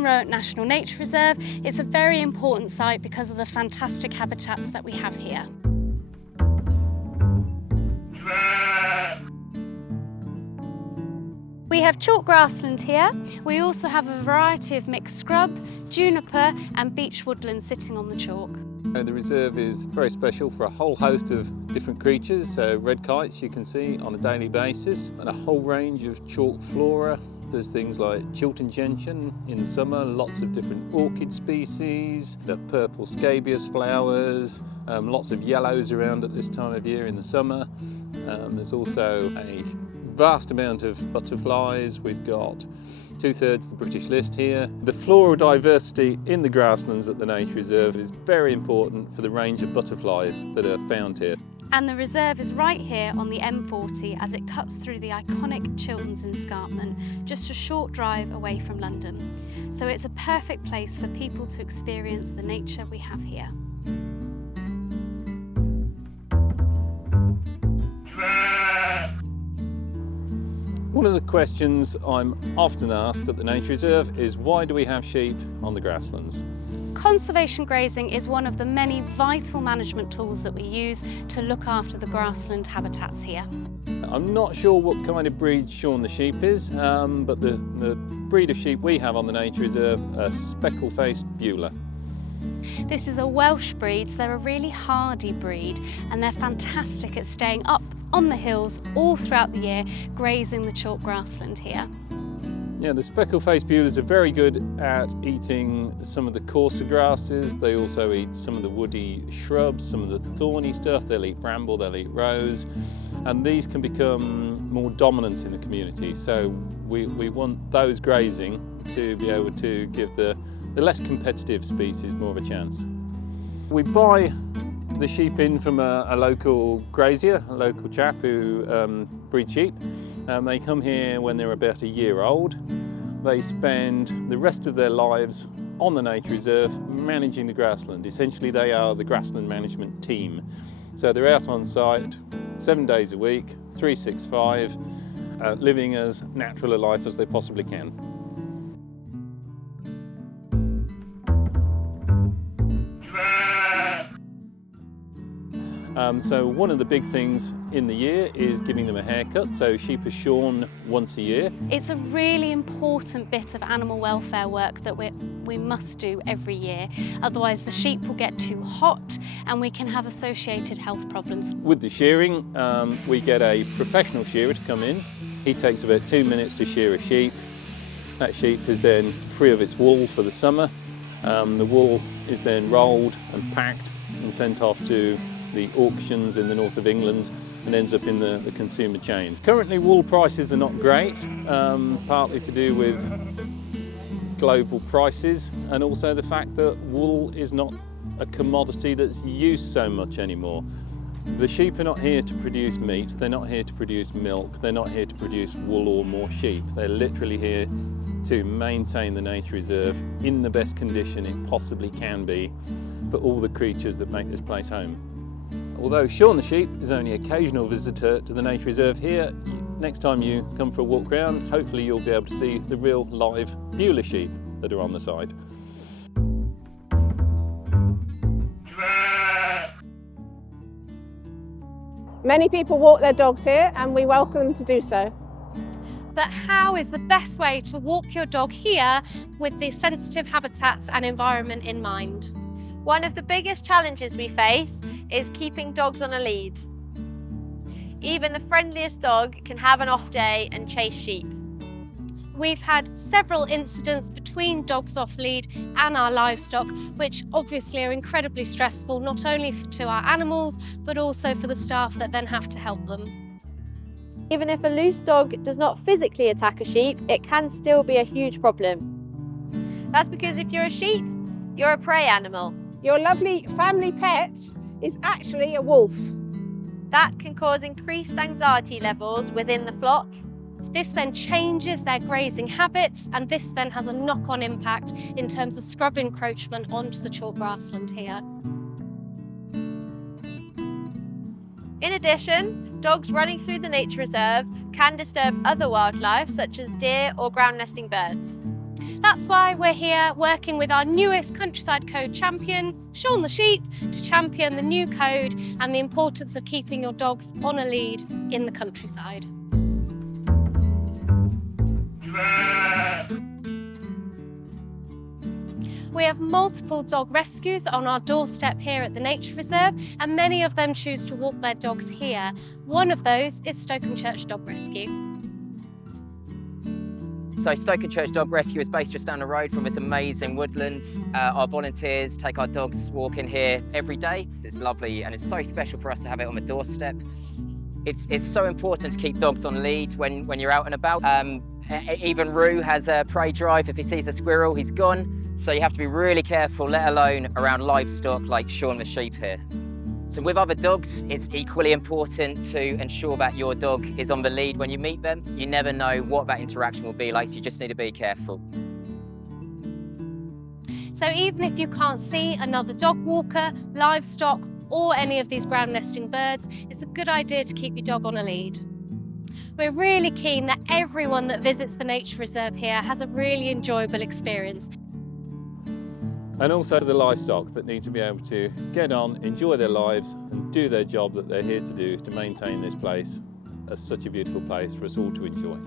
in Rowant National Nature Reserve, it's a very important site because of the fantastic habitats that we have here. We have chalk grassland here. We also have a variety of mixed scrub, juniper and beech woodland sitting on the chalk. The reserve is very special for a whole host of different creatures, so red kites you can see on a daily basis, and a whole range of chalk flora. There's things like Chiltern gentian in summer, lots of different orchid species, the purple scabious flowers, lots of yellows around at this time of year in the summer. There's also a vast amount of butterflies. We've got 2/3 the British list here. The floral diversity in the grasslands at the Nature Reserve is very important for the range of butterflies that are found here. And the reserve is right here on the M40 as it cuts through the iconic Chilterns escarpment, just a short drive away from London. So it's a perfect place for people to experience the nature we have here. One of the questions I'm often asked at the Nature Reserve is, why do we have sheep on the grasslands? Conservation grazing is one of the many vital management tools that we use to look after the grassland habitats here. I'm not sure what kind of breed Shaun the Sheep is, but the breed of sheep we have on the Nature Reserve are speckle-faced Beulah. This is a Welsh breed, so they're a really hardy breed, and they're fantastic at staying up on the hills all throughout the year, grazing the chalk grassland here. Yeah, the speckle-faced Beulahs are very good at eating some of the coarser grasses. They also eat some of the woody shrubs, some of the thorny stuff. They'll eat bramble, they'll eat rose, and these can become more dominant in the community. So we want those grazing to be able to give the less competitive species more of a chance. We buy the sheep in from a local grazier, a local chap who breeds sheep. They come here when they're about a year old. They spend the rest of their lives on the Nature Reserve managing the grassland. Essentially, they are the grassland management team. So they're out on site 7 days a week, 365, living as natural a life as they possibly can. So one of the big things in the year is giving them a haircut. So sheep are shorn once a year. It's a really important bit of animal welfare work that we must do every year. Otherwise the sheep will get too hot and we can have associated health problems. With the shearing, we get a professional shearer to come in. He takes about 2 minutes to shear a sheep. That sheep is then free of its wool for the summer. The wool is then rolled and packed and sent off to the auctions in the north of England and ends up in the consumer chain. Currently wool prices are not great, partly to do with global prices and also the fact that wool is not a commodity that's used so much anymore. The sheep are not here to produce meat, they're not here to produce milk, they're not here to produce wool or more sheep. They're literally here to maintain the Nature Reserve in the best condition it possibly can be for all the creatures that make this place home. Although Shaun the Sheep is only an occasional visitor to the Nature Reserve here, next time you come for a walk round, hopefully you'll be able to see the real live Beulah sheep that are on the side. Many people walk their dogs here and we welcome them to do so. But how is the best way to walk your dog here with the sensitive habitats and environment in mind? One of the biggest challenges we face is keeping dogs on a lead. Even the friendliest dog can have an off day and chase sheep. We've had several incidents between dogs off lead and our livestock, which obviously are incredibly stressful, not only to our animals, but also for the staff that then have to help them. Even if a loose dog does not physically attack a sheep, it can still be a huge problem. That's because if you're a sheep, you're a prey animal. Your lovely family pet is actually a wolf. That can cause increased anxiety levels within the flock. This then changes their grazing habits, and this then has a knock-on impact in terms of scrub encroachment onto the chalk grassland here. In addition, dogs running through the nature reserve can disturb other wildlife such as deer or ground nesting birds. That's why we're here working with our newest Countryside Code champion, Shaun the Sheep, to champion the new code and the importance of keeping your dogs on a lead in the countryside. We have multiple dog rescues on our doorstep here at the Nature Reserve, and many of them choose to walk their dogs here. One of those is Stokenchurch Dog Rescue. So Stokenchurch Dog Rescue is based just down the road from this amazing woodland. Our volunteers take our dogs walking here every day. It's lovely and it's so special for us to have it on the doorstep. It's so important to keep dogs on lead when you're out and about. Even Roo has a prey drive. If he sees a squirrel, he's gone. So you have to be really careful, let alone around livestock like Shaun the Sheep here. So with other dogs, it's equally important to ensure that your dog is on the lead when you meet them. You never know what that interaction will be like, so you just need to be careful. So even if you can't see another dog walker, livestock, or any of these ground nesting birds, it's a good idea to keep your dog on a lead. We're really keen that everyone that visits the Nature Reserve here has a really enjoyable experience. And also for the livestock that need to be able to get on, enjoy their lives and do their job that they're here to do to maintain this place as such a beautiful place for us all to enjoy.